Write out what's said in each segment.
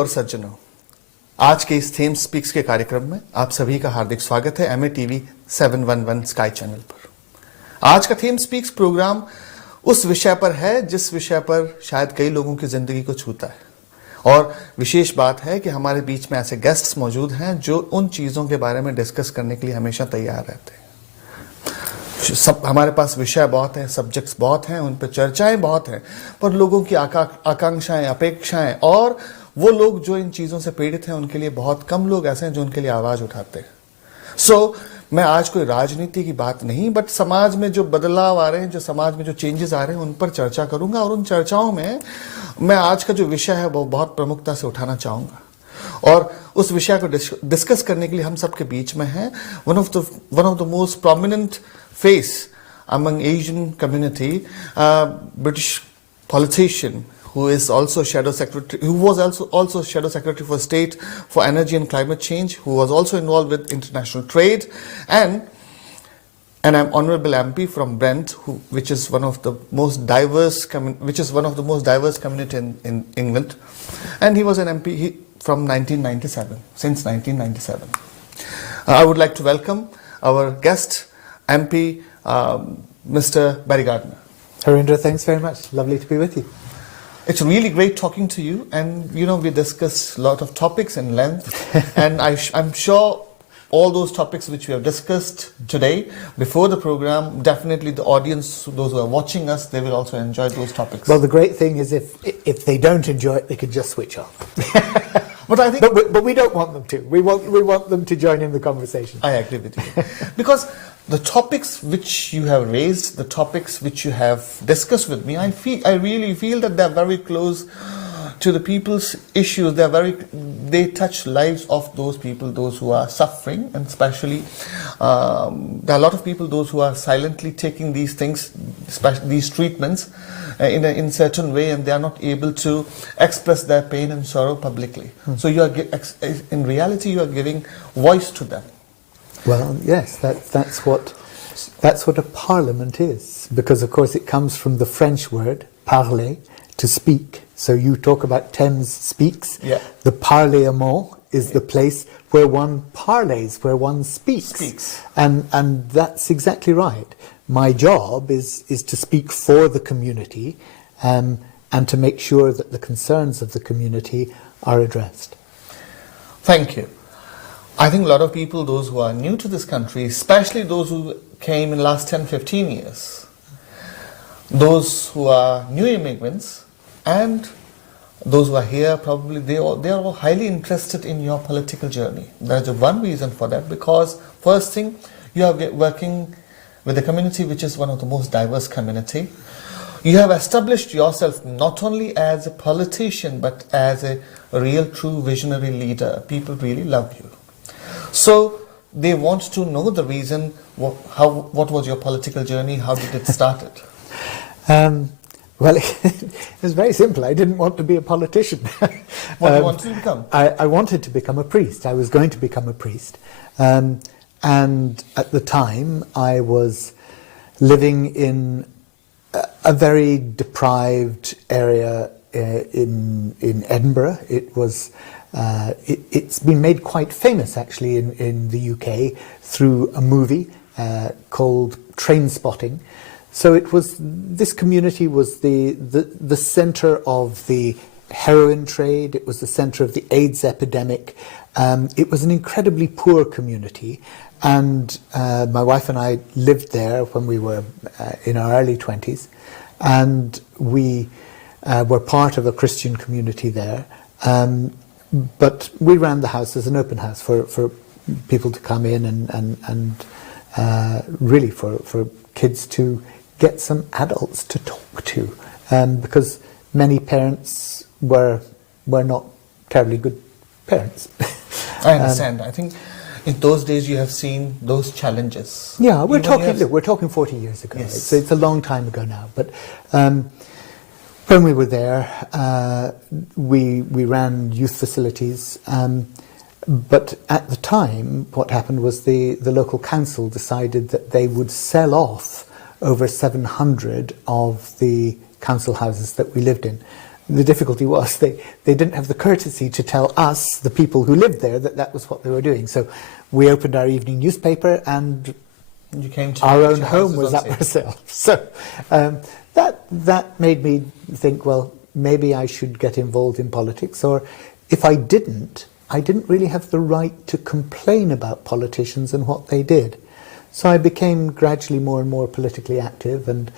और सज्जनों, आज के इस थेम्स स्पीक्स के कार्यक्रम में आप सभी का हार्दिक स्वागत है एमए टीवी 711 स्काई चैनल पर। आज का थेम्स स्पीक्स प्रोग्राम उस विषय पर है जिस विषय पर शायद कई लोगों की जिंदगी को छूता है, और विशेष बात है कि हमारे बीच में ऐसे गेस्ट्स मौजूद हैं जो उन चीजों के बारे में डिस्कस करने के लिए हमेशा तैयार रहते हैं। हमारे पास विषय बहुत हैं, सब्जेक्ट्स बहुत हैं, उन पर चर्चाएं बहुत हैं, पर लोगों की आकांक्षाएं, अपेक्षाएं और वो लोग जो इन चीजों से पीड़ित हैं उनके लिए बहुत कम लोग ऐसे हैं जो उनके लिए आवाज उठाते हैं। मैं आज कोई राजनीति की बात नहीं, बट समाज में जो बदलाव आ रहे हैं, जो समाज में जो चेंजेस आ रहे हैं, उन पर चर्चा करूंगा। और उन चर्चाओं में मैं आज का जो विषय है वो बहुत प्रमुखता से उठाना चाहूंगा, और उस विषय को डिस्कस करने के लिए हम सबके बीच में है one of the most prominent face among Asian community, British politician who is also shadow secretary, who was also shadow secretary for state for energy and climate change, who was also involved with international trade, and I'm honorable MP from Brent, which is one of the most diverse community in England, and he was an MP from 1997, since 1997. I would like to welcome our guest MP, Mr. Barry Gardner. Harendra, thanks very much. Lovely to be with you. It's really great talking to you, and we discuss a lot of topics in length, and I'm sure all those topics which we have discussed today before the program, definitely the audience, those who are watching us, they will also enjoy those topics. Well, the great thing is if they don't enjoy it, they can just switch off. But I think, but we don't want them to. We want them to join in the conversation. I agree with you, because the topics which you have raised, the topics which you have discussed with me, I really feel that they're very close to the people's issues. They touch lives of those people, those who are suffering, and especially there are a lot of people, those who are silently taking these things, these treatments in a certain way, and they are not able to express their pain and sorrow publicly. So in reality, you are giving voice to them. Well, yes, that's what a parliament is, because of course it comes from the French word parler, to speak. So you talk about Thames speaks. Yeah. The parlement is the place where one parleys, where one speaks. And that's exactly right. My job is to speak for the community, and to make sure that the concerns of the community are addressed. Thank you. I think a lot of people, those who are new to this country, especially those who came in the last 10, 15 years, those who are new immigrants, and those who are here, probably they are all highly interested in your political journey. There's one reason for that, because first thing, you are working with a community which is one of the most diverse community. You have established yourself not only as a politician, but as a real, true visionary leader. People really love you. So they want to know the reason, what was your political journey, how did it start? Well, it was very simple. I didn't want to be a politician. What did you want to become? I wanted to become a priest. I was going to become a priest. And at the time, I was living in a very deprived area in Edinburgh. It's been made quite famous, actually, in the UK through a movie called Trainspotting. So this community was the centre of the heroin trade. It was the centre of the AIDS epidemic. It was an incredibly poor community, and my wife and I lived there when we were in our early 20s, and we were part of a Christian community there. But we ran the house as an open house for people to come in and really for kids to get some adults to talk to, because many parents were not terribly good parents. I understand. I think in those days you have seen those challenges. Yeah, we're talking 40 years ago. Yes. So it's a long time ago now. But when we were there, we ran youth facilities. But at the time, what happened was the local council decided that they would sell off over 700 of the council houses that we lived in. the difficulty was they didn't have the courtesy to tell us, the people who lived there, that that was what they were doing. So we opened our evening newspaper, and You came to our your own home houses was on up sale. ourselves. So that made me think, well, maybe I should get involved in politics, or if I didn't really have the right to complain about politicians and what they did. So I became gradually more and more politically active, and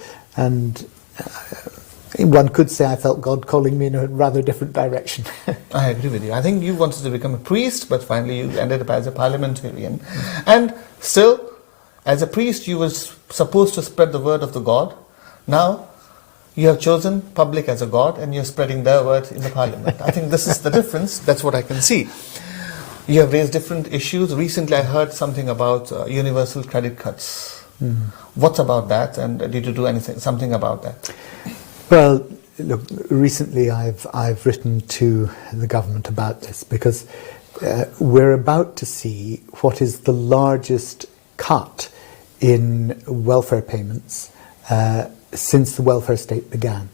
one could say I felt God calling me in a rather different direction. I agree with you. I think you wanted to become a priest, but finally you ended up as a parliamentarian. And still, as a priest, you were supposed to spread the word of the God. Now, you have chosen public as a God, and you're spreading their word in the parliament. I think this is the difference. That's what I can see. You have raised different issues. Recently, I heard something about universal credit cards. What's about that, and did you do something about that? Well, look, recently I've written to the government about this, because we're about to see what is the largest cut in welfare payments since the welfare state began.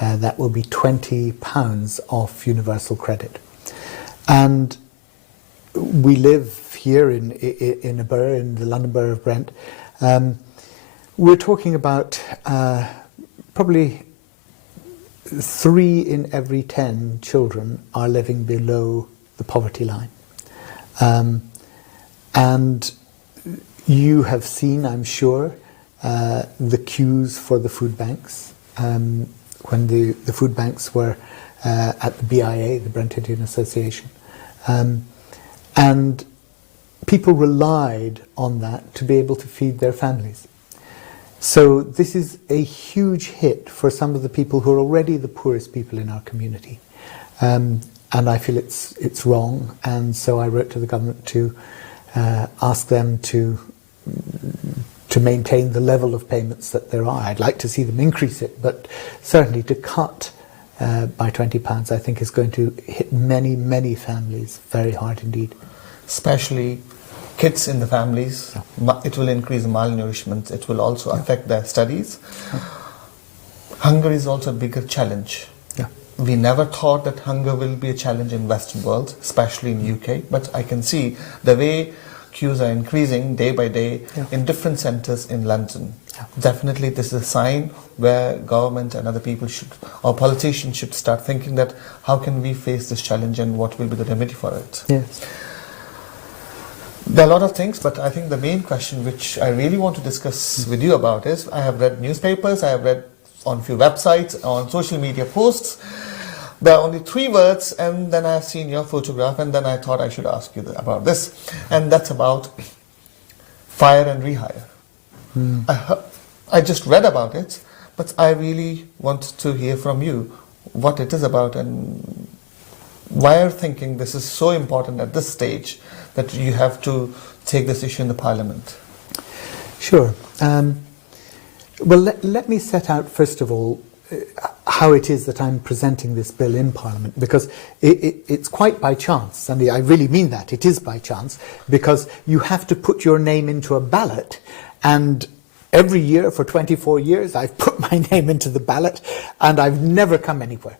That will be £20 off universal credit. And we live here in a borough, in the London Borough of Brent. We're talking about probably 3 in every 10 children are living below the poverty line. And you have seen, I'm sure, the queues for the food banks. When the food banks were at the BIA, the Brent Indian Association. And people relied on that to be able to feed their families. So this is a huge hit for some of the people who are already the poorest people in our community. And I feel it's wrong, and so I wrote to the government to ask them to maintain the level of payments that there are. I'd like to see them increase it, but certainly to cut by £20, I think, is going to hit many, many families very hard indeed. Especially kids in the families. It will increase malnourishment. It will also affect their studies. Hunger is also a bigger challenge. We never thought that hunger will be a challenge in Western world, especially in UK, but I can see the way queues are increasing day by day in different centres in London. Definitely this is a sign where government and other people should, or politicians should start thinking that how can we face this challenge and what will be the remedy for it. Yes. There are a lot of things, but I think the main question which I really want to discuss with you about is, I have read newspapers, I have read on a few websites, on social media posts. There are only 3 words, and then I have seen your photograph, and then I thought I should ask you about this. And that's about fire and rehire. I just read about it, but I really want to hear from you what it is about, and why are you thinking this is so important at this stage that you have to take this issue in the Parliament? Sure. Well, let me set out, first of all, how it is that I'm presenting this bill in Parliament, because it's quite by chance. I mean, I really mean that. It is by chance, because you have to put your name into a ballot, and every year for 24 years I've put my name into the ballot and I've never come anywhere.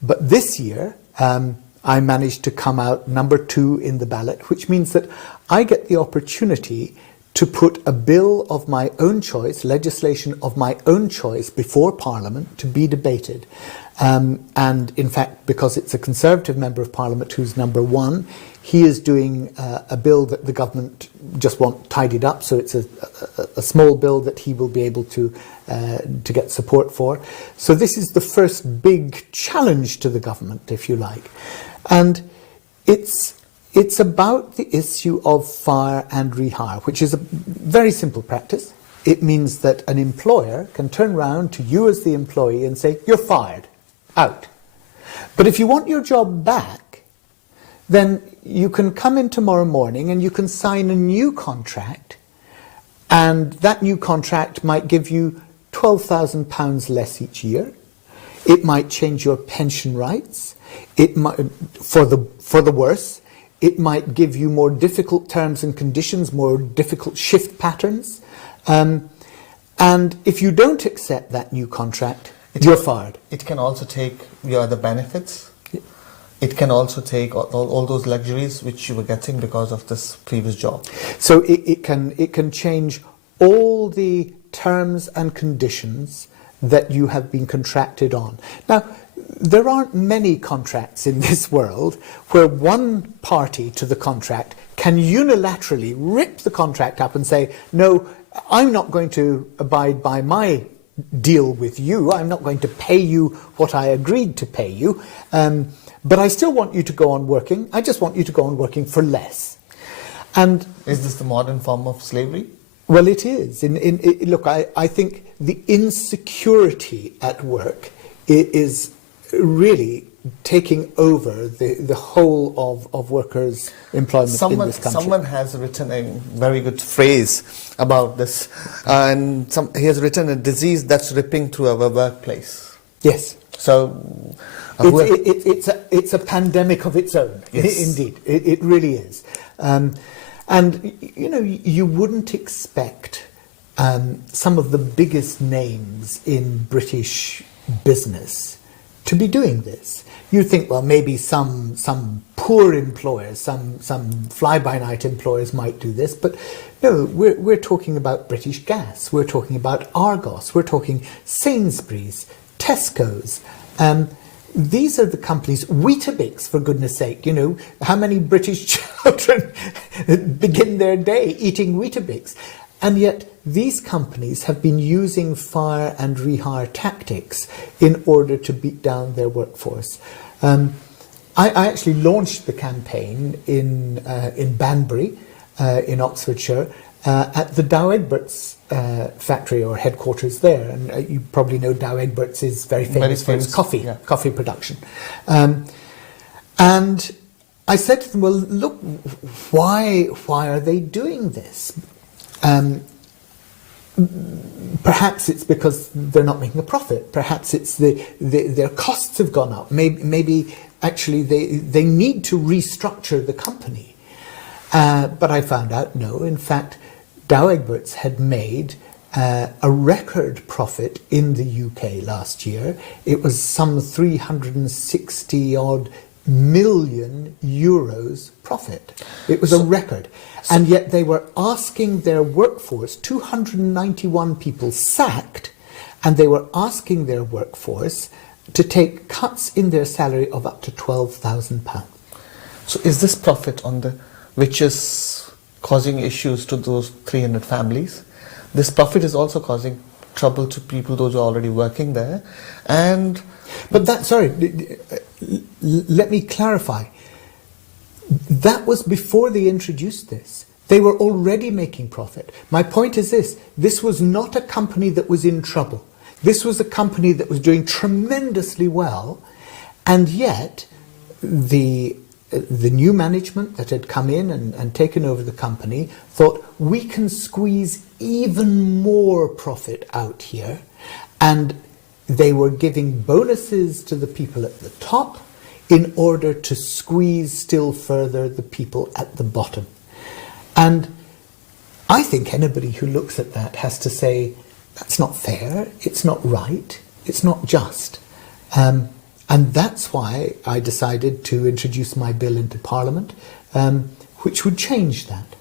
But this year I managed to come out number 2 in the ballot, which means that I get the opportunity to put a bill of my own choice, legislation of my own choice, before Parliament to be debated. And in fact, because it's a Conservative Member of Parliament who's number 1, he is doing a bill that the government just want tidied up, so it's a small bill that he will be able to get support for. So this is the first big challenge to the government, if you like. And it's about the issue of fire and rehire, which is a very simple practice. It means that an employer can turn around to you as the employee and say, you're fired, out. But if you want your job back, then you can come in tomorrow morning and you can sign a new contract, and that new contract might give you £12,000 less each year. It might change your pension rights. It might, for the worse. It might give you more difficult terms and conditions, more difficult shift patterns. And if you don't accept that new contract, you're fired. It can also take your other benefits. It can also take all those luxuries which you were getting because of this previous job. So it can change all the terms and conditions that you have been contracted on. Now, there aren't many contracts in this world where one party to the contract can unilaterally rip the contract up and say, no, I'm not going to abide by my deal with you. I'm not going to pay you what I agreed to pay you. But I still want you to go on working. I just want you to go on working for less. And is this the modern form of slavery? Well, it is. Look, I think the insecurity at work is really taking over the whole of workers' employment in this country. Someone has written a very good phrase about this, and he has written a disease that's ripping through our workplace. Yes. So it's a pandemic of its own. Yes. Indeed, it really is. And you know, you wouldn't expect some of the biggest names in British business to be doing this. You think, well, maybe some poor employers, some fly-by-night employers might do this, but no, we're talking about British Gas, we're talking about Argos, we're talking Sainsbury's, Tesco's. These are the companies, Weetabix, for goodness sake. You know, how many British children begin their day eating Weetabix? And yet these companies have been using fire and rehire tactics in order to beat down their workforce. I actually launched the campaign in Banbury, in Oxfordshire, at the Dow Egberts factory or headquarters there. And you probably know Dow Egberts is very famous for its coffee production. And I said to them, well, look, why are they doing this? Perhaps it's because they're not making a profit. Perhaps it's their costs have gone up. Maybe actually they need to restructure the company. But I found out, no, in fact, Dow Egberts had made a record profit in the UK last year. It was some 360 odd million euros profit. It was a record. And yet they were asking their workforce, 291 people sacked, and they were asking their workforce to take cuts in their salary of up to £12,000. So is this profit which is causing issues to those 300 families? This profit is also causing trouble to people, those who are already working there. Let me clarify. That was before they introduced this. They were already making profit. My point is this was not a company that was in trouble. This was a company that was doing tremendously well, and yet the new management that had come in and taken over the company thought, we can squeeze even more profit out here, and they were giving bonuses to the people at the top in order to squeeze still further the people at the bottom. And I think anybody who looks at that has to say, that's not fair, it's not right, it's not just. And that's why I decided to introduce my bill into Parliament, which would change that.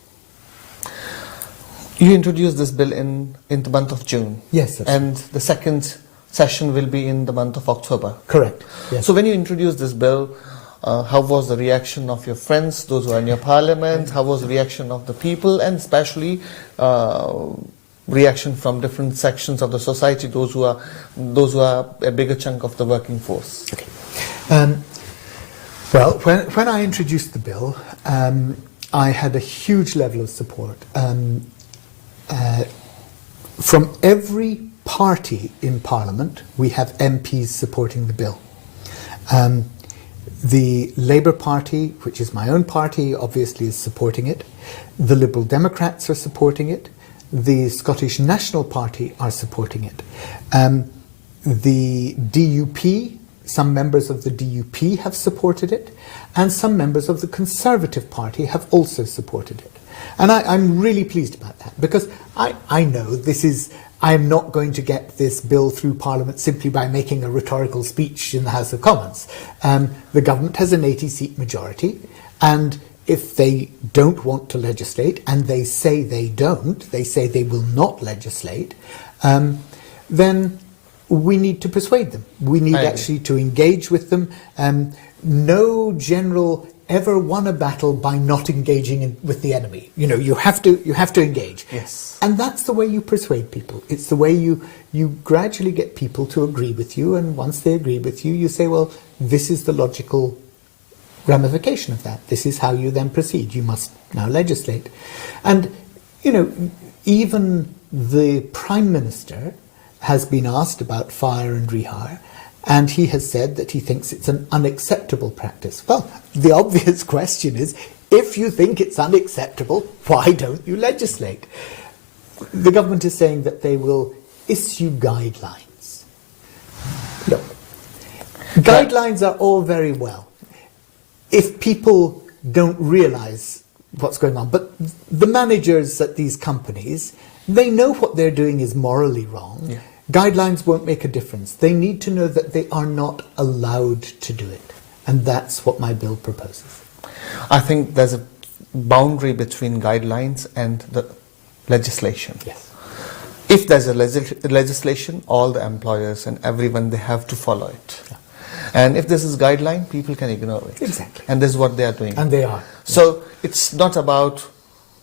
You introduced this bill in the month of June. Yes. And the second session will be in the month of October. Correct. Yes. So when you introduced this bill, how was the reaction of your friends, those who are in your parliament? How was the reaction of the people, and especially reaction from different sections of the society, those who are a bigger chunk of the working force? Okay. Well, when I introduced the bill, I had a huge level of support from every party in Parliament. We have MPs supporting the bill. The Labour Party, which is my own party, obviously is supporting it. The Liberal Democrats are supporting it. The Scottish National Party are supporting it. The DUP, some members of the DUP have supported it, and some members of the Conservative Party have also supported it. And I'm really pleased about that, because I know this is, I'm not going to get this bill through Parliament simply by making a rhetorical speech in the House of Commons. The government has an 80-seat majority, and if they don't want to legislate, and they say they don't, they say they will not legislate, then we need to persuade them. We need actually to engage with them. No general ever won a battle by not engaging with the enemy. You know, you have to engage. Yes. And that's the way you persuade people. It's the way you gradually get people to agree with you, and once they agree with you, you say, well, this is the logical ramification of that. This is how you then proceed. You must now legislate. And, you know, even the Prime Minister has been asked about fire and rehire, and he has said that he thinks it's an unacceptable practice. Well, the obvious question is, if you think it's unacceptable, why don't you legislate? The government is saying that they will issue guidelines. Look, guidelines are all very well if people don't realise what's going on. But the managers at these companies, they know what they're doing is morally wrong. Yeah. Guidelines won't make a difference. They need to know that they are not allowed to do it. And that's what my bill proposes. I think there's a boundary between guidelines and the legislation. Yes. If there's a legislation, all the employers and everyone, they have to follow it. Yeah. And if this is guideline, people can ignore it. Exactly. And this is what they are doing. And they are. So it's not about,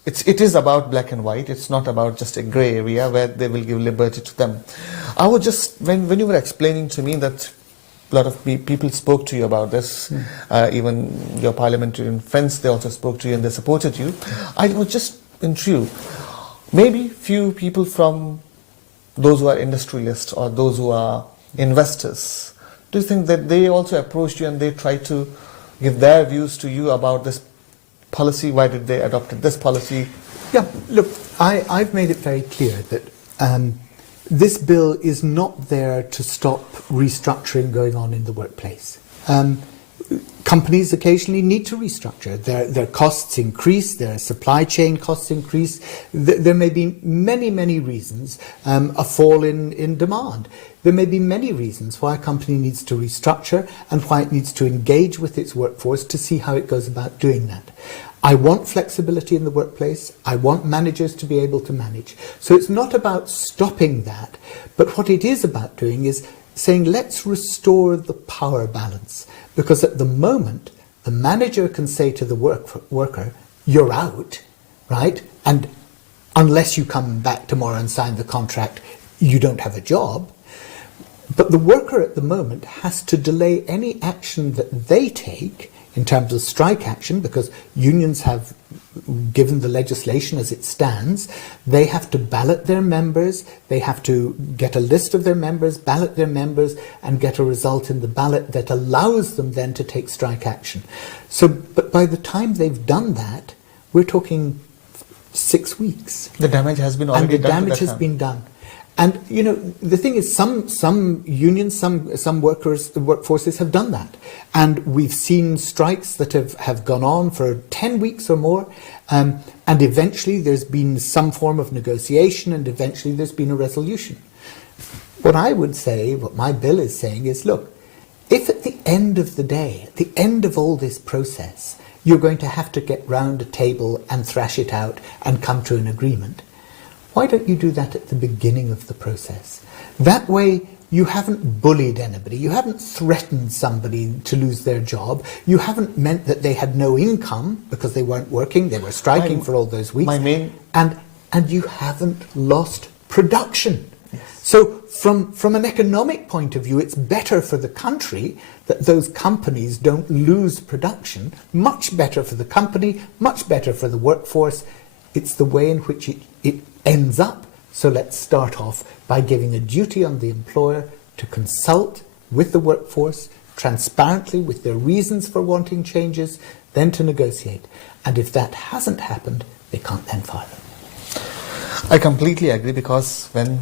it is about black and white. It's not about just a grey area where they will give liberty to them. I would just, when you were explaining to me that a lot of people spoke to you about this, even your parliamentarian friends, they also spoke to you and they supported you. I was just intrigued. Maybe few people from those who are industrialists or those who are investors, do you think that they also approached you and they tried to give their views to you about this policy? Why did they adopt this policy? Yeah, look, I've made it very clear that this bill is not there to stop restructuring going on in the workplace. Companies occasionally need to restructure. Their costs increase, their supply chain costs increase. There may be many, many reasons, a fall in demand. There may be many reasons why a company needs to restructure and why it needs to engage with its workforce to see how it goes about doing that. I want flexibility in the workplace. I want managers to be able to manage. So it's not about stopping that, but what it is about doing is saying, let's restore the power balance. Because at the moment, the manager can say to the worker, you're out, right? And unless you come back tomorrow and sign the contract, you don't have a job. But the worker at the moment has to delay any action that they take in terms of strike action, because unions have, given the legislation as it stands, they have to ballot their members, they have to get a list of their members, ballot their members, and get a result in the ballot that allows them then to take strike action. So, but by the time they've done that, we're talking 6 weeks. The damage has been already done. And the damage has been done. And, you know, the thing is, some unions, some workforces have done that. And we've seen strikes that have gone on for 10 weeks or more. And eventually there's been some form of negotiation, and eventually there's been a resolution. What I would say, what my bill is saying is, look, if at the end of the day, at the end of all this process, you're going to have to get round a table and thrash it out and come to an agreement, why don't you do that at the beginning of the process? That way you haven't bullied anybody, you haven't threatened somebody to lose their job, you haven't meant that they had no income because they weren't working, they were striking for all those weeks, and you haven't lost production. Yes. So from an economic point of view, it's better for the country that those companies don't lose production, much better for the company, much better for the workforce. It's the way in which it ends up. So let's start off by giving a duty on the employer to consult with the workforce transparently with their reasons for wanting changes, then to negotiate. And if that hasn't happened, they can't then fire them. I completely agree, because when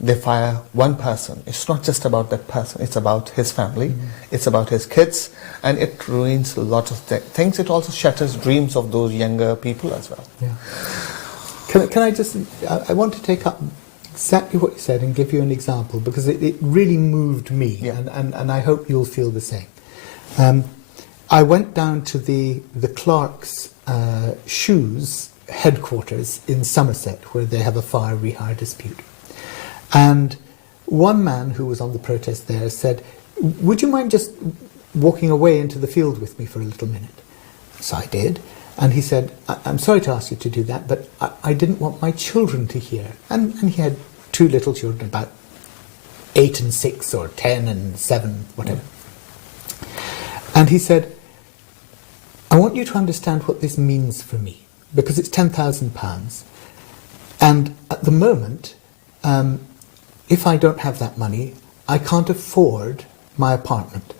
they fire one person, it's not just about that person, it's about his family, it's about his kids, and it ruins a lot of things. It also shatters dreams of those younger people as well. Yeah. Can I just, I want to take up exactly what you said and give you an example, because it really moved me, Yeah. and I hope you'll feel the same. I went down to the Clark's Shoes headquarters in Somerset, where they have a fire rehire dispute. And one man who was on the protest there said, "Would you mind just walking away into the field with me for a little minute?" So I did. And he said, "I'm sorry to ask you to do that, but I didn't want my children to hear." And he had two little children, about 8 and 6 or 10 and 7, whatever. And he said, "I want you to understand what this means for me, because it's £10,000. And at the moment, if I don't have that money, I can't afford my apartment.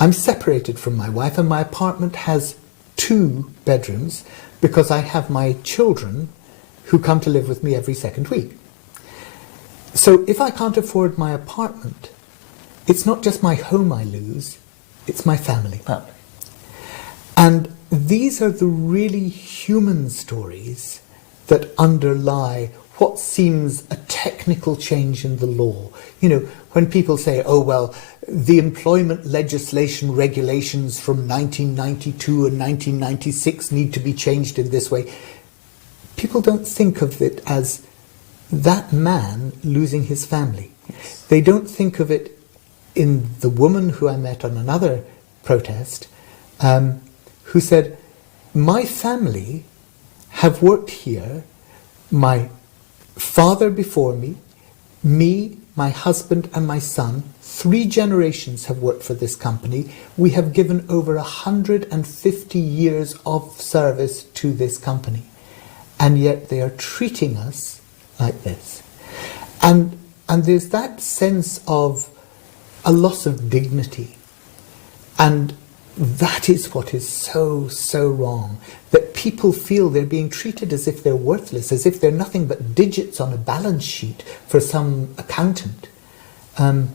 I'm separated from my wife, and my apartment has 2 bedrooms because I have my children who come to live with me every second week. So if I can't afford my apartment, it's not just my home I lose, it's my family." And these are the really human stories that underlie what seems a technical change in the law. You know, when people say, "Oh, well, the employment legislation regulations from 1992 and 1996 need to be changed in this way," people don't think of it as that man losing his family. Yes. They don't think of it in the woman who I met on another protest, who said, "My family have worked here, my father before me, my husband and my son, 3 generations have worked for this company. We have given over 150 years of service to this company. And yet they are treating us like this." And there's that sense of a loss of dignity. And that is what is so, so wrong, that people feel they're being treated as if they're worthless, as if they're nothing but digits on a balance sheet for some accountant. And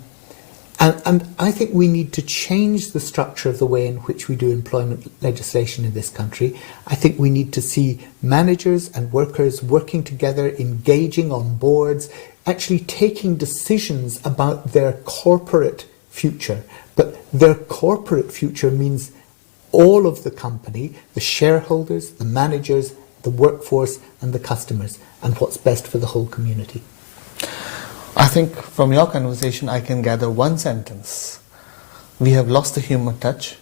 I think we need to change the structure of the way in which we do employment legislation in this country. I think we need to see managers and workers working together, engaging on boards, actually taking decisions about their corporate future. But their corporate future means all of the company, the shareholders, the managers, the workforce and the customers, and what's best for the whole community. I think from your conversation I can gather one sentence: we have lost the human touch.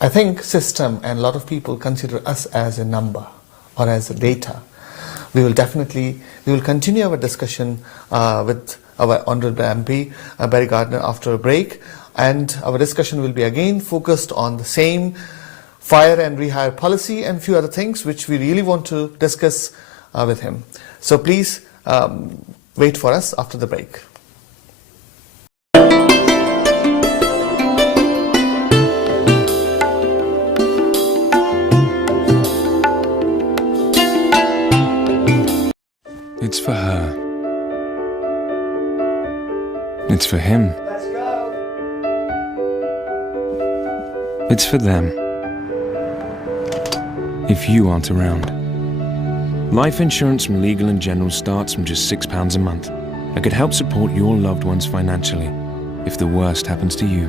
I think system and a lot of people consider us as a number or as a data. We will continue our discussion with our Honourable MP, Barry Gardiner, after a break, and our discussion will be again focused on the same fire and rehire policy and few other things which we really want to discuss with him. So please wait for us after the break. It's for her. It's for him. Let's go. It's for them. If you aren't around. Life insurance from Legal & General starts from just £6 a month and could help support your loved ones financially if the worst happens to you.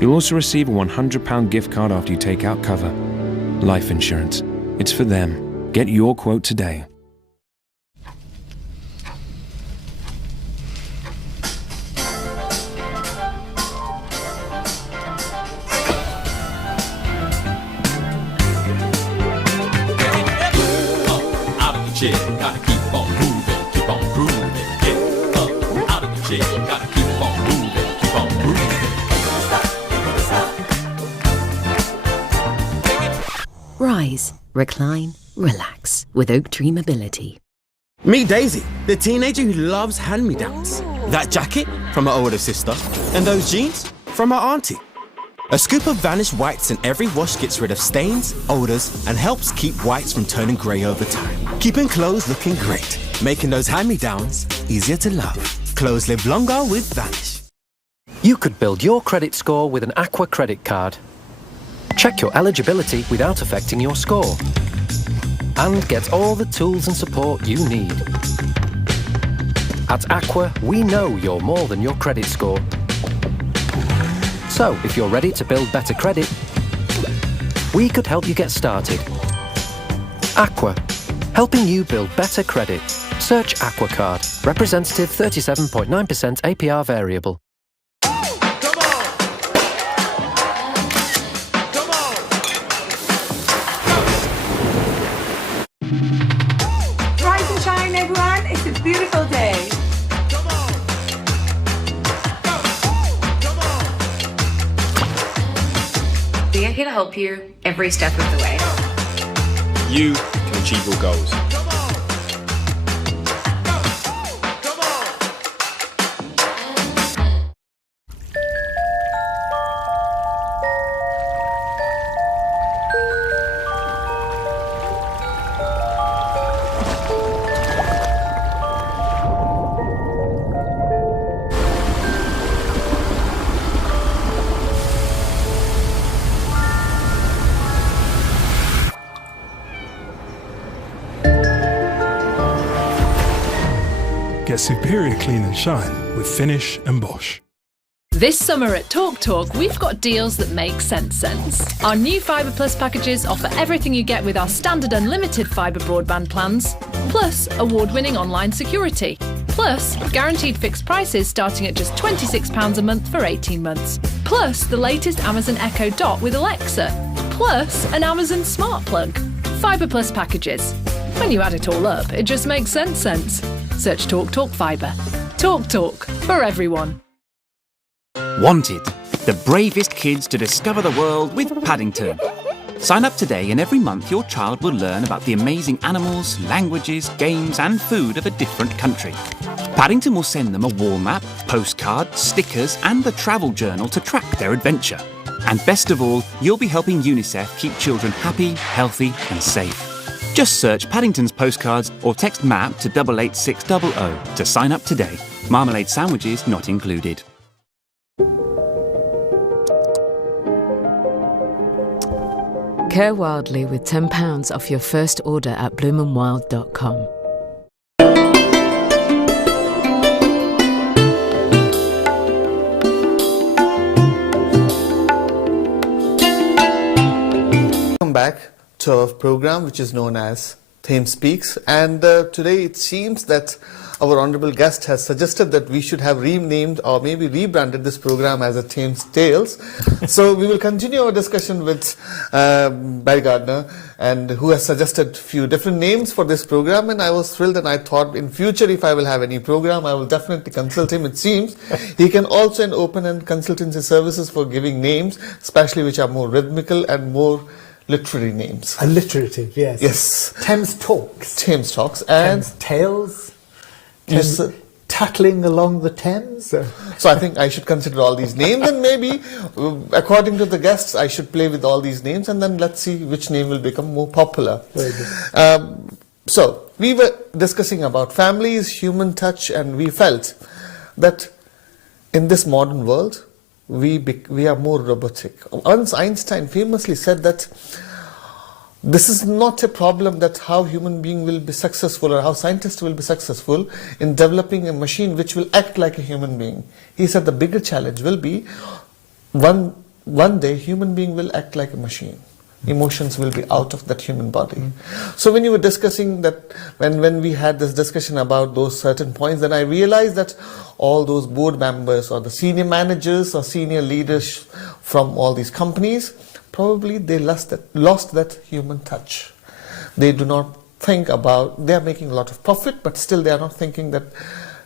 You'll also receive a £100 gift card after you take out cover. Life insurance. It's for them. Get your quote today. Chair, gotta keep on moving, keep on grooving. Get up out of the chair, gotta keep on moving, keep on grooving. Rise, recline, relax with Oak Tree Mobility. Meet Daisy, the teenager who loves hand-me-downs. That jacket from her older sister, and those jeans from her auntie. A scoop of Vanish Whites in every wash gets rid of stains, odours, and helps keep whites from turning grey over time. Keeping clothes looking great, making those hand-me-downs easier to love. Clothes live longer with Vanish. You could build your credit score with an Aqua credit card. Check your eligibility without affecting your score. And get all the tools and support you need. At Aqua, we know you're more than your credit score. So, if you're ready to build better credit, we could help you get started. Aqua, helping you build better credit. Search Aqua Card. Representative 37.9% APR variable. Rise and shine, everyone. It's a beautiful day. We are here to help you every step of the way. You can achieve your goals. Get superior clean and shine with Finish and Bosch. This summer at TalkTalk, we've got deals that make sense. Our new Fibre Plus packages offer everything you get with our standard unlimited fibre broadband plans, plus award-winning online security, plus guaranteed fixed prices starting at just £26 a month for 18 months, plus the latest Amazon Echo Dot with Alexa, plus an Amazon Smart Plug. Fibre Plus packages. When you add it all up, it just makes sense. Search TalkTalk Fibre. TalkTalk, for everyone. Wanted, the bravest kids to discover the world with Paddington. Sign up today and every month your child will learn about the amazing animals, languages, games and food of a different country. Paddington will send them a wall map, postcard, stickers and the travel journal to track their adventure. And best of all, you'll be helping UNICEF keep children happy, healthy and safe. Just search Paddington's postcards or text MAP to 88600 to sign up today. Marmalade sandwiches not included. Care wildly with £10 off your first order at bloomandwild.com. Welcome back to our program, which is known as Thames Speaks, and today it seems that our honorable guest has suggested that we should have renamed or maybe rebranded this program as a Thames Tales. So we will continue our discussion with Barry Gardner, and who has suggested few different names for this program, and I was thrilled, and I thought in future if I will have any program I will definitely consult him. It seems he can also open and consultancy services for giving names, especially which are more rhythmical and more literary names. Alliterative, yes. Yes. Thames Talks. Thames Talks. And Thames Tales. Yes, tattling along the Thames. So I think I should consider all these names, and maybe according to the guests I should play with all these names, and then let's see which name will become more popular. So we were discussing about families, human touch, and we felt that in this modern world we are more robotic. Once Einstein famously said that this is not a problem, that how human being will be successful or how scientists will be successful in developing a machine which will act like a human being. He said the bigger challenge will be one day human being will act like a machine. Emotions will be out of that human body. So when you were discussing that, when we had this discussion about those certain points, then I realized that all those board members or the senior managers or senior leaders from all these companies, probably they lost that human touch. They do not think about, they are making a lot of profit, but still they are not thinking that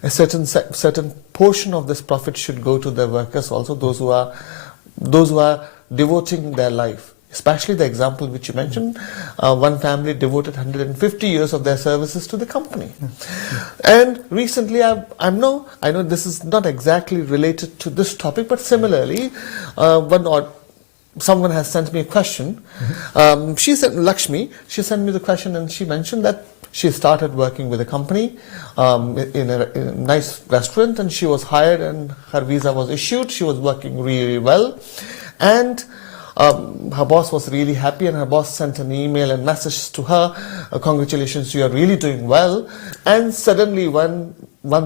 a certain portion of this profit should go to their workers also, those who are devoting their life. Especially the example which you mentioned, one family devoted 150 years of their services to the company. And recently, I know this is not exactly related to this topic, but similarly, someone has sent me a question. Lakshmi, she sent me the question, and she mentioned that she started working with a company in a nice restaurant, and she was hired and her visa was issued. She was working really well. And her boss was really happy, and her boss sent an email and message to her, congratulations, you are really doing well. And suddenly one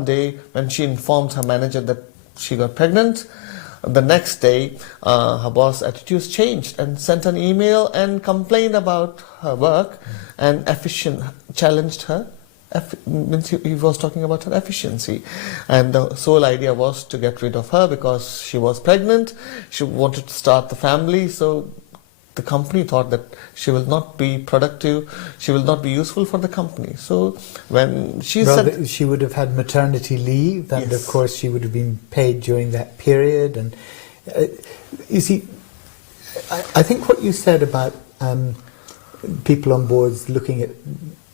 day when she informed her manager that she got pregnant, the next day her boss' attitudes changed and sent an email and complained about her work and challenged her. He was talking about her efficiency, and the sole idea was to get rid of her because she was pregnant. She wanted to start the family, so the company thought that she will not be productive, she will not be useful for the company. So when she said she would have had maternity leave, and yes, of course she would have been paid during that period. And you see, I think what you said about people on boards looking at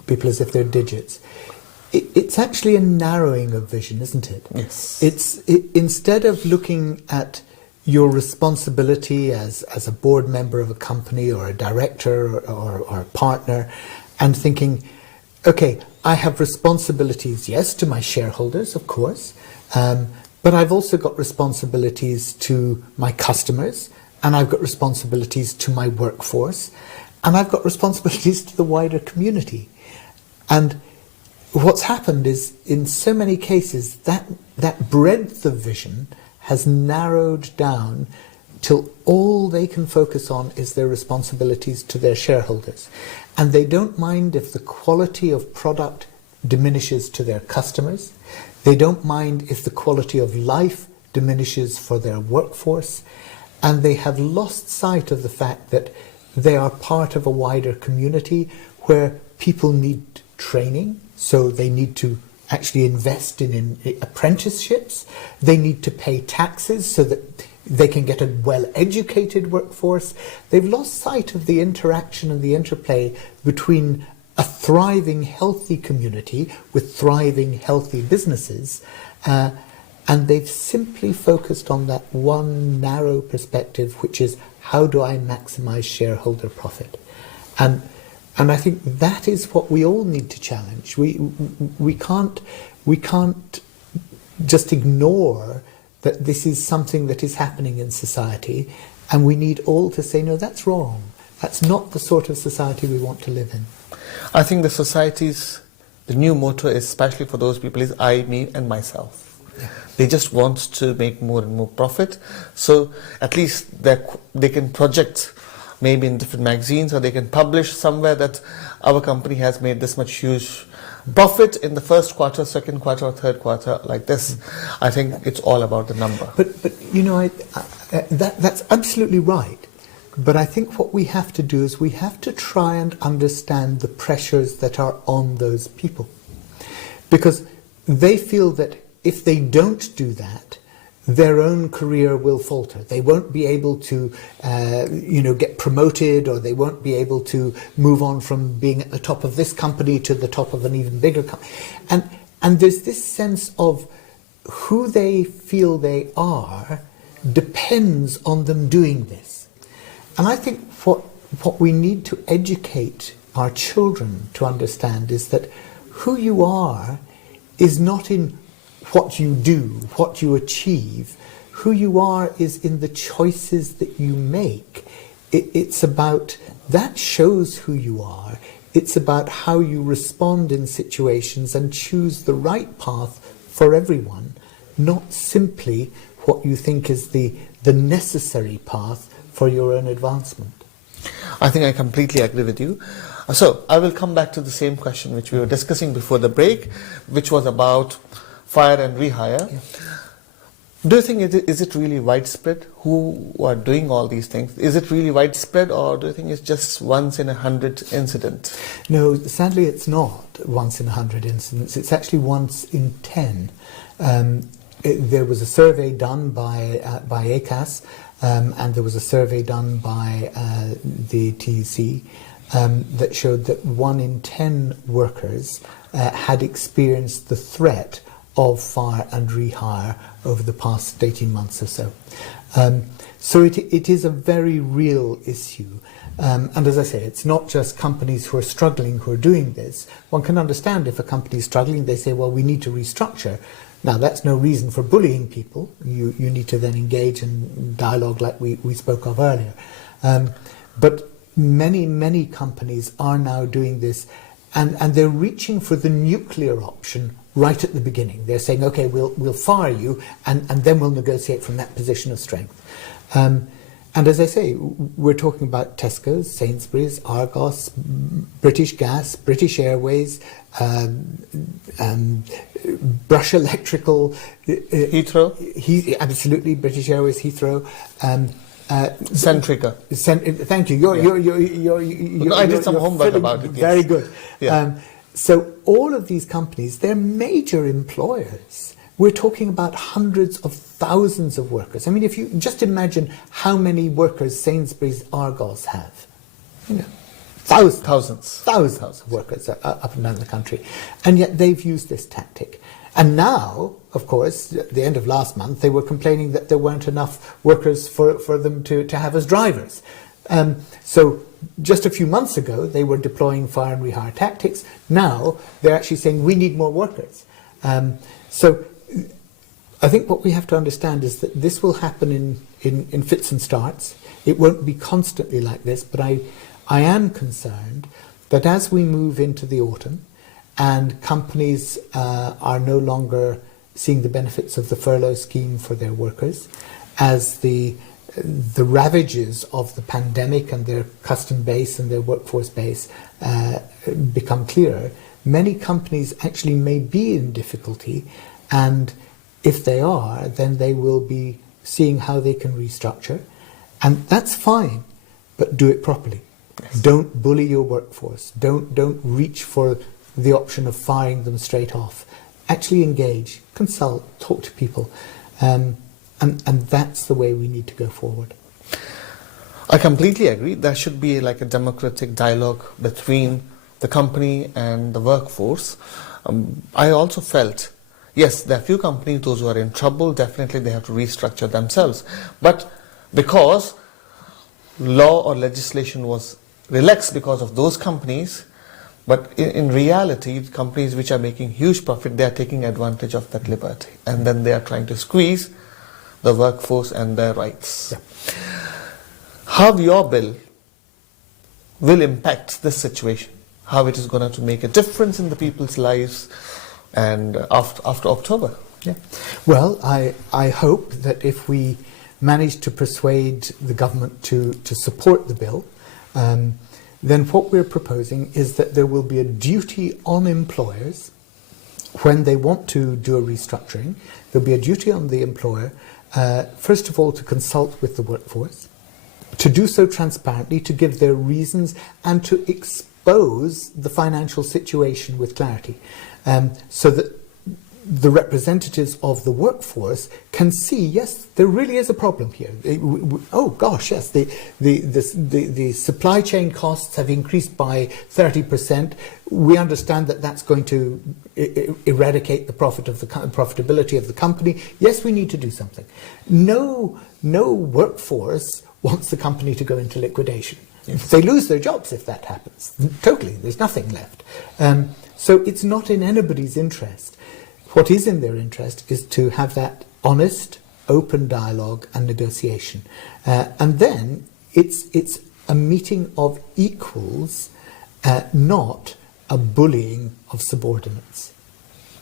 people as if they're digits, it's actually a narrowing of vision, isn't it? Yes. Instead of looking at your responsibility as a board member of a company or a director or a partner and thinking, okay, I have responsibilities, yes, to my shareholders, of course, but I've also got responsibilities to my customers, and I've got responsibilities to my workforce, and I've got responsibilities to the wider community. And what's happened is, in so many cases, that breadth of vision has narrowed down till all they can focus on is their responsibilities to their shareholders. And they don't mind if the quality of product diminishes to their customers. They don't mind if the quality of life diminishes for their workforce. And they have lost sight of the fact that they are part of a wider community where people need training, so they need to actually invest in apprenticeships. They need to pay taxes so that they can get a well-educated workforce. They've lost sight of the interaction and the interplay between a thriving, healthy community with thriving, healthy businesses, and they've simply focused on that one narrow perspective, which is, how do I maximize shareholder profit? And I think that is what we all need to challenge. We can't just ignore that this is something that is happening in society, and we need all to say, no, that's wrong. That's not the sort of society we want to live in. I think the new motto is, especially for those people, is I, me and myself. Yeah. They just want to make more and more profit, so at least they can project maybe in different magazines, or they can publish somewhere that our company has made this much huge profit in the first quarter, second quarter, or third quarter, like this. I think it's all about the number. But you know, that's absolutely right. But I think what we have to do is we have to try and understand the pressures that are on those people. Because they feel that if they don't do that, their own career will falter. They won't be able to, get promoted, or they won't be able to move on from being at the top of this company to the top of an even bigger company. And there's this sense of who they feel they are depends on them doing this. And I think what we need to educate our children to understand is that who you are is not in what you do, what you achieve. Who you are is in the choices that you make. It's about, that shows who you are. It's about how you respond in situations and choose the right path for everyone, not simply what you think is the necessary path for your own advancement. I think I completely agree with you. So I will come back to the same question which we were discussing before the break, which was about fire and rehire. Yeah. Do you think is it really widespread who are doing all these things? Is it really widespread, or do you think it's just once in 100 incident? No, sadly it's not once in 100 incidents. It's actually once in 10. There was a survey done by ACAS, and there was a survey done by the TUC that showed that 1 in 10 workers had experienced the threat of fire and rehire over the past 18 months or so. So it is a very real issue. And as I say, it's not just companies who are struggling who are doing this. One can understand if a company is struggling, they say, well, we need to restructure. Now, that's no reason for bullying people. You need to then engage in dialogue like we spoke of earlier. But many companies are now doing this, and they're reaching for the nuclear option right at the beginning. They're saying, okay, we'll fire you, and then we'll negotiate from that position of strength. And as I say, we're talking about Tesco's, Sainsbury's, Argos, British Gas, British Airways, Brush Electrical, Heathrow, absolutely, British Airways, Heathrow. Centrica. Thank you. I did some homework about it. Yes. Very good. Yeah. So all of these companies, they're major employers. We're talking about hundreds of thousands of workers. I mean, if you just imagine how many workers Sainsbury's, Argos have, thousands of workers up and down the country, and yet they've used this tactic. And now, of course, at the end of last month, they were complaining that there weren't enough workers for them to have as drivers. So just a few months ago, they were deploying fire and rehire tactics. Now they're actually saying we need more workers. So I think what we have to understand is that this will happen in fits and starts. It won't be constantly like this, but I am concerned that as we move into the autumn and companies are no longer seeing the benefits of the furlough scheme for their workers, as the ravages of the pandemic and their customer base and their workforce base become clearer, many companies actually may be in difficulty, and if they are, then they will be seeing how they can restructure, and that's fine, but do it properly. Yes. Don't bully your workforce. Don't reach for the option of firing them straight off. Actually engage, consult, talk to people, and that's the way we need to go forward. I completely agree. There should be like a democratic dialogue between the company and the workforce. I also felt, yes, there are few companies, those who are in trouble, definitely they have to restructure themselves. But because law or legislation was relaxed because of those companies, but in reality, companies which are making huge profit, they are taking advantage of that liberty. And then they are trying to squeeze the workforce and their rights. Yeah. How your bill will impact this situation, how it is going to make a difference in the people's lives and after October. Yeah. Well, I hope that if we manage to persuade the government to support the bill, then what we're proposing is that there will be a duty on employers when they want to do a restructuring. There'll be a duty on the employer, first of all, to consult with the workforce, to do so transparently, to give their reasons, and to expose the financial situation with clarity, so that the representatives of the workforce can see, yes, there really is a problem here. Oh gosh, yes, the supply chain costs have increased by 30%. We understand that that's going to eradicate the profitability of the company. Yes, we need to do something. No workforce wants the company to go into liquidation. Yes. They lose their jobs if that happens. Totally, there's nothing left. So it's not in anybody's interest. What is in their interest is to have that honest, open dialogue and negotiation. And then it's a meeting of equals, not a bullying of subordinates.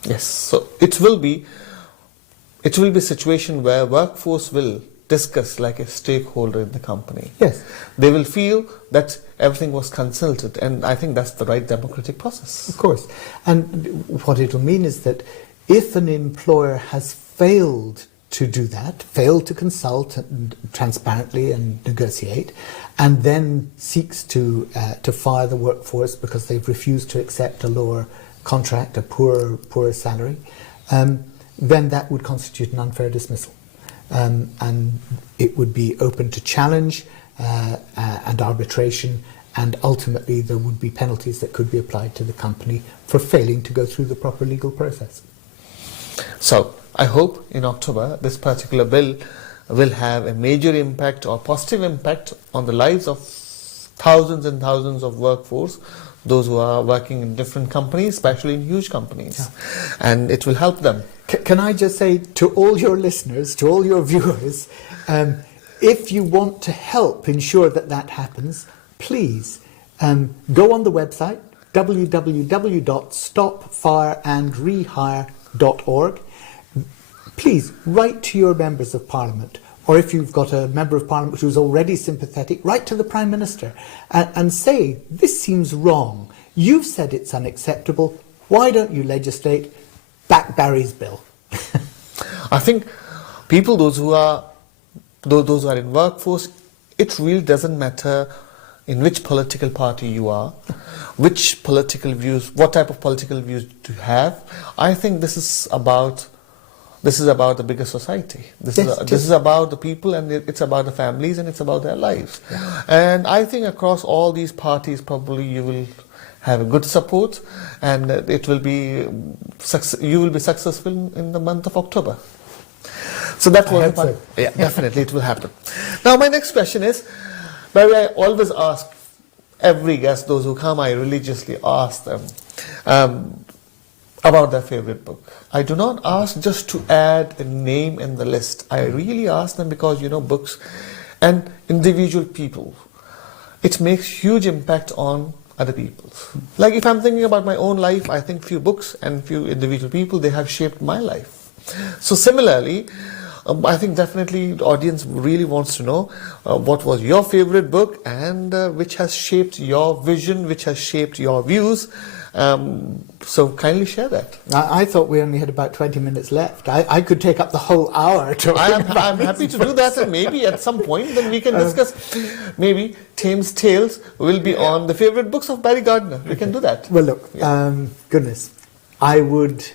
Yes, so it will be a situation where workforce will discuss like a stakeholder in the company. Yes. They will feel that everything was consulted, and I think that's the right democratic process. Of course. And what it will mean is that if an employer has failed to do that, failed to consult and transparently and negotiate, and then seeks to fire the workforce because they've refused to accept a lower contract, a poorer salary, then that would constitute an unfair dismissal. And it would be open to challenge and arbitration, and ultimately there would be penalties that could be applied to the company for failing to go through the proper legal process. So I hope in October this particular bill will have a major impact or positive impact on the lives of thousands and thousands of workforce, those who are working in different companies, especially in huge companies, and it will help them. Can I just say to all your listeners, to all your viewers, if you want to help ensure that that happens, please go on the website www.stopfireandrehire.org. Please write to your members of Parliament, or if you've got a member of Parliament who's already sympathetic, write to the Prime Minister and say, this seems wrong. You've said it's unacceptable. Why don't you legislate? Back Barry's bill. I think people, those who are in workforce, it really doesn't matter in which political party you are, which political views, what type of political views do you have. I think this is about the bigger society. This is about the people, and it's about the families, and it's about their lives. Yeah. And I think across all these parties, probably you will have a good support, and it will be you will be successful in the month of October. So that will happen. Yeah, definitely it will happen. Now my next question is, Barry, I always ask every guest, those who come, I religiously ask them about their favorite book. I do not ask just to add a name in the list. I really ask them because, books and individual people, it makes huge impact on other people. Like if I'm thinking about my own life, I think few books and few individual people, they have shaped my life. So similarly, I think definitely the audience really wants to know what was your favorite book and which has shaped your vision, which has shaped your views. So kindly share that. I thought we only had about 20 minutes left. I could take up the whole hour. I'm happy to do that, and maybe at some point then we can discuss. Maybe Thames Tales will be on the favorite books of Barry Gardiner. We can do that. Well, look, goodness, I would.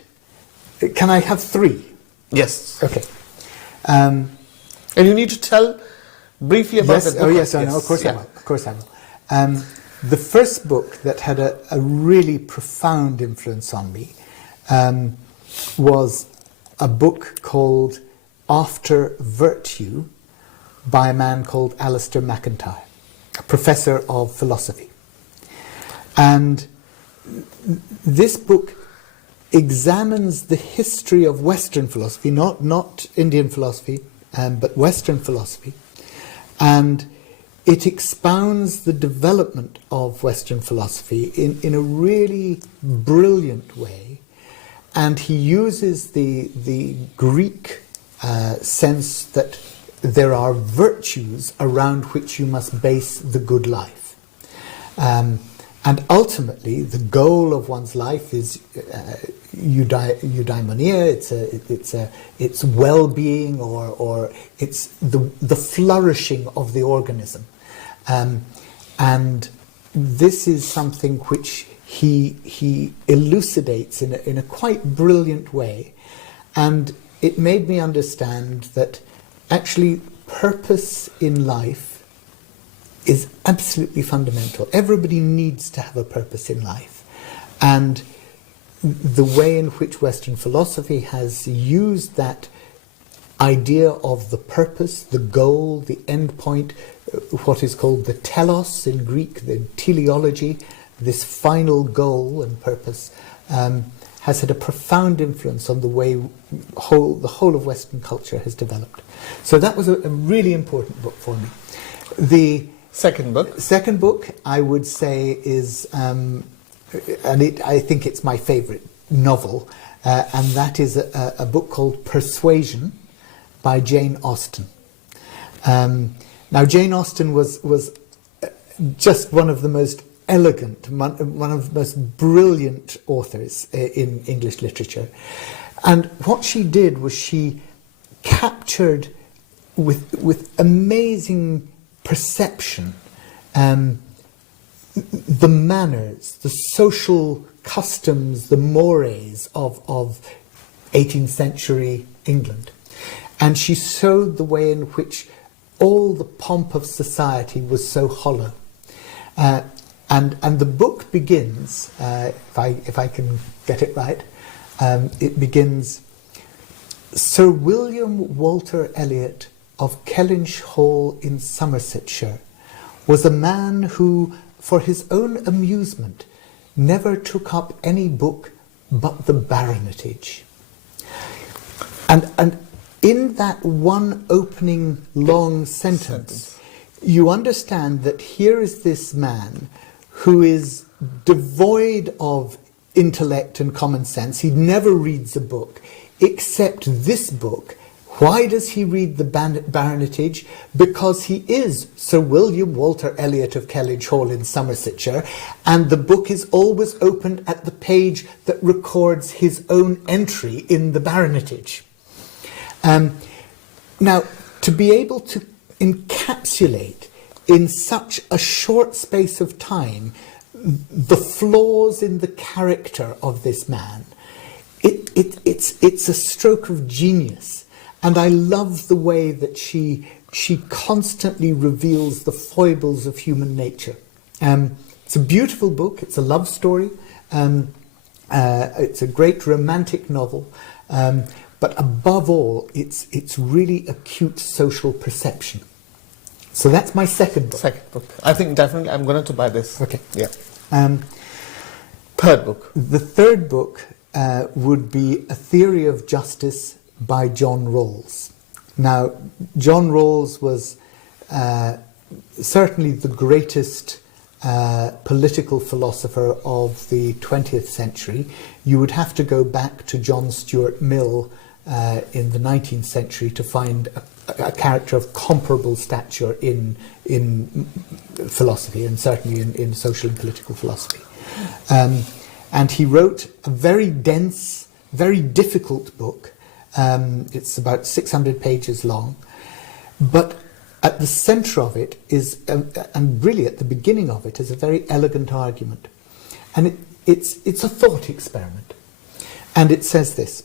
Can I have 3? Yes. Okay. And you need to tell briefly about the book. Oh, yes, I know. Of course I will. Of course I will. The first book that had a really profound influence on me was a book called After Virtue by a man called Alistair MacIntyre, a professor of philosophy. And this book examines the history of Western philosophy, not Indian philosophy, but Western philosophy, and it expounds the development of Western philosophy in a really brilliant way, and he uses the Greek sense that there are virtues around which you must base the good life. And ultimately, the goal of one's life is eudaimonia. It's well-being, or it's the flourishing of the organism. And this is something which he elucidates in a quite brilliant way, and it made me understand that actually purpose in life is absolutely fundamental. Everybody needs to have a purpose in life. And the way in which Western philosophy has used that idea of the purpose, the goal, the end point, what is called the telos in Greek, the teleology, this final goal and purpose, has had a profound influence on the way the whole of Western culture has developed. So that was a really important book for me. The Second book, I would say, is, I think it's my favourite novel, and that is a book called Persuasion by Jane Austen. Now, Jane Austen was just one of the most elegant, one of the most brilliant authors in English literature. And what she did was she captured with amazing perception the manners, the social customs, the mores of 18th century England. And she showed the way in which all the pomp of society was so hollow. And the book begins, if I can get it right, it begins, Sir William Walter Elliot of Kellynch Hall in Somersetshire was a man who, for his own amusement, never took up any book but the baronetage. And in that one opening long sentence, you understand that here is this man who is devoid of intellect and common sense. He never reads a book except this book. Why does he read the baronetage? Because he is Sir William Walter Elliot of Kellage Hall in Somersetshire, and the book is always opened at the page that records his own entry in the baronetage. Now, to be able to encapsulate in such a short space of time the flaws in the character of this man, it's a stroke of genius. And I love the way that she constantly reveals the foibles of human nature. It's a beautiful book. It's a love story. It's a great romantic novel. But above all, it's really acute social perception. So that's my second book. Second book. I think definitely I'm going to buy this. Okay. Yeah. Third book. The third book would be A Theory of Justice by John Rawls. Now, John Rawls was certainly the greatest political philosopher of the 20th century. You would have to go back to John Stuart Mill in the 19th century to find a character of comparable stature in philosophy, and certainly in social and political philosophy. And he wrote a very dense, very difficult book. It's about 600 pages long, but at the centre of it is, and really at the beginning of it, is a very elegant argument. And it's a thought experiment. And it says this: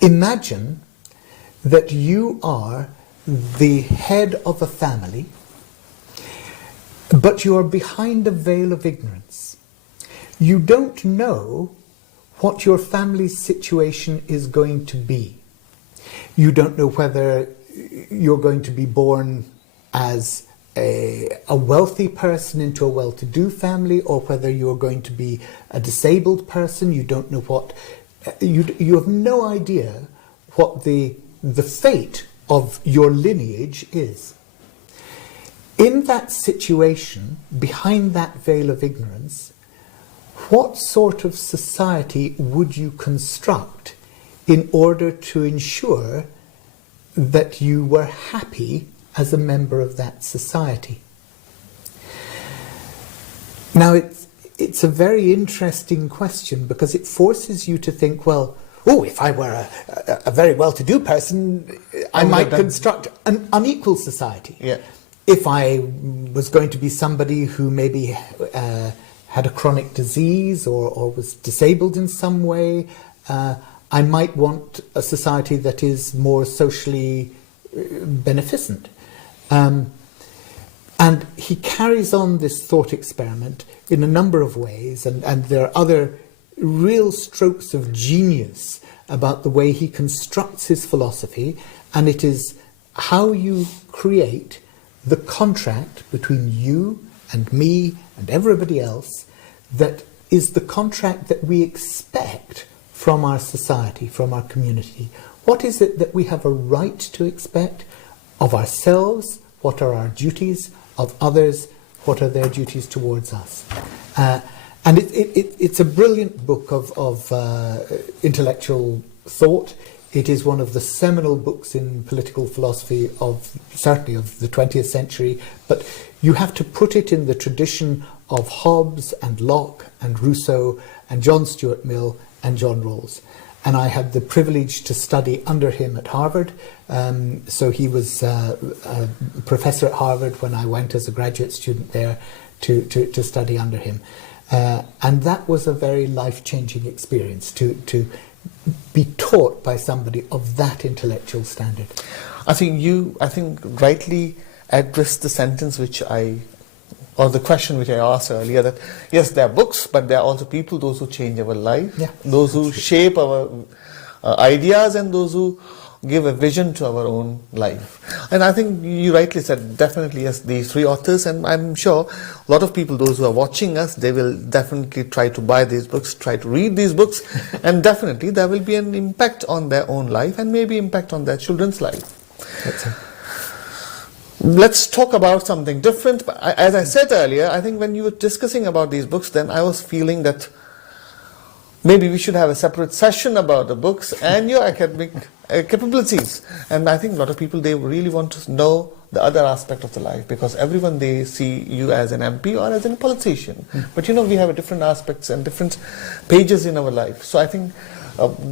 imagine that you are the head of a family, but you are behind a veil of ignorance. You don't know what your family's situation is going to be. You don't know whether you're going to be born as a wealthy person into a well-to-do family, or whether you're going to be a disabled person. You don't know what, you have no idea what the fate of your lineage is. In that situation, behind that veil of ignorance, what sort of society would you construct in order to ensure that you were happy as a member of that society? Now, it's a very interesting question, because it forces you to think, well, if I were a very well-to-do person, I might construct an unequal society. Yeah. If I was going to be somebody who maybe had a chronic disease or was disabled in some way, I might want a society that is more socially beneficent. And he carries on this thought experiment in a number of ways, and there are other real strokes of genius about the way he constructs his philosophy, and it is how you create the contract between you and me and everybody else that is the contract that we expect from our society, from our community. What is it that we have a right to expect of ourselves? What are our duties? Of others, what are their duties towards us? And it's a brilliant book of intellectual thought. It is one of the seminal books in political philosophy certainly of the 20th century, but you have to put it in the tradition of Hobbes and Locke and Rousseau and John Stuart Mill and John Rawls. And I had the privilege to study under him at Harvard. So he was a professor at Harvard when I went as a graduate student there to study under him. And that was a very life-changing experience to be taught by somebody of that intellectual standard. I think rightly addressed the sentence or the question which I asked earlier, that yes, there are books, but there are also people, those who change our life, those who shape our ideas, and those who give a vision to our own life. And I think you rightly said, definitely yes, these three authors, and I'm sure a lot of people, those who are watching us, they will definitely try to buy these books, try to read these books, and definitely there will be an impact on their own life and maybe impact on their children's life. That's it. Let's talk about something different. As I said earlier, I think when you were discussing about these books, then I was feeling that maybe we should have a separate session about the books and your academic capabilities. And I think a lot of people, they really want to know the other aspect of the life, because everyone, they see you as an MP or as a politician. But we have different aspects and different pages in our life. So I think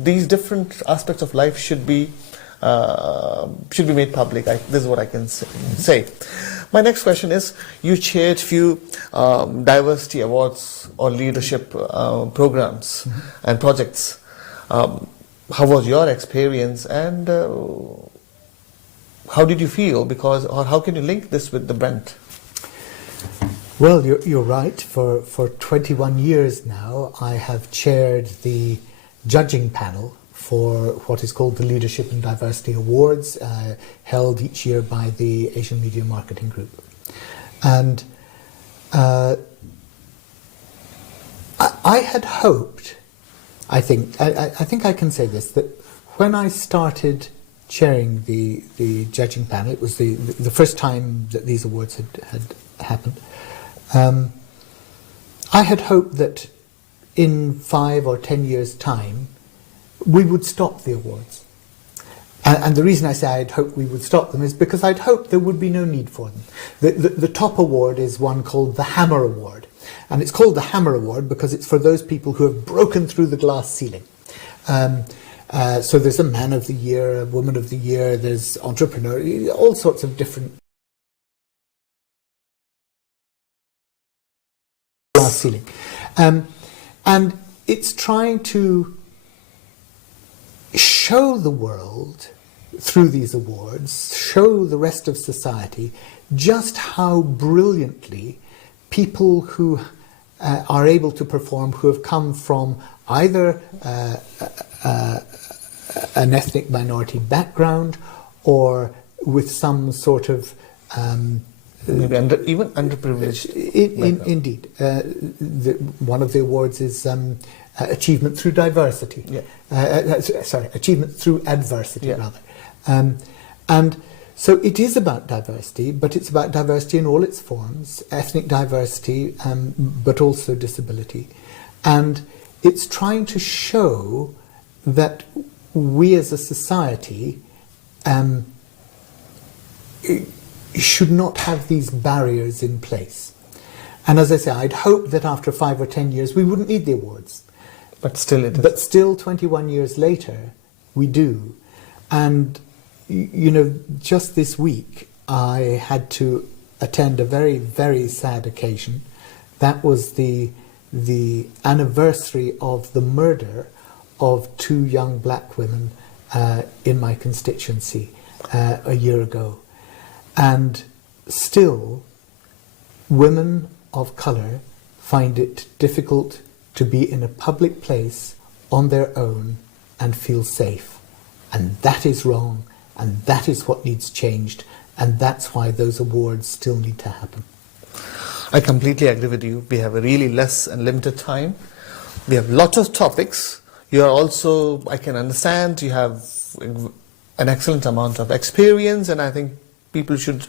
these different aspects of life should be made public. This is what I can say. My next question is, you chaired few diversity awards or leadership programs and projects. How was your experience, and how did you feel? Or how can you link this with the Brent? Well, you're right. For 21 years now, I have chaired the judging panel for what is called the Leadership and Diversity Awards, held each year by the Asian Media Marketing Group. And I had hoped, I think I can say this, that when I started chairing the judging panel, it was the first time that these awards had happened, I had hoped that in 5 or 10 years' time, we would stop the awards. And the reason I say I'd hoped we would stop them is because I'd hoped there would be no need for them. The top award is one called the Hammer Award. And it's called the Hammer Award because it's for those people who have broken through the glass ceiling. So there's a Man of the Year, a Woman of the Year, there's Entrepreneur, all sorts of different glass ceiling. And it's trying to show the world through these awards, show the rest of society just how brilliantly people who are able to perform, who have come from either an ethnic minority background or with some sort of maybe even underprivileged. Indeed. One of the awards is Achievement Through Diversity. Achievement Through Adversity, rather. And so it is about diversity, but it's about diversity in all its forms, ethnic diversity, but also disability. And it's trying to show that we as a society should not have these barriers in place. And as I say, I'd hope that after 5 or 10 years we wouldn't need the awards. But still it is. But still 21 years later, we do. And, just this week, I had to attend a very, very sad occasion. That was the anniversary of the murder of 2 young black women in my constituency a year ago. And still, women of colour find it difficult to be in a public place on their own and feel safe. And that is wrong, and that is what needs changed, and that's why those awards still need to happen. I completely agree with you. We have a really less and limited time. We have lots of topics. You are also, I can understand, you have an excellent amount of experience, and I think people should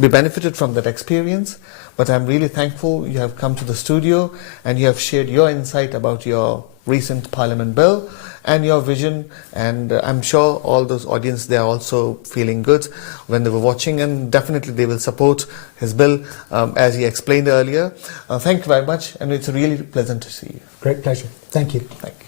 be benefited from that experience. But I'm really thankful you have come to the studio and you have shared your insight about your recent Parliament bill and your vision, and I'm sure all those audience, they are also feeling good when they were watching, and definitely they will support his bill as he explained earlier. Thank you very much, and it's really pleasant to see you. Great pleasure. Thank you. Thank you.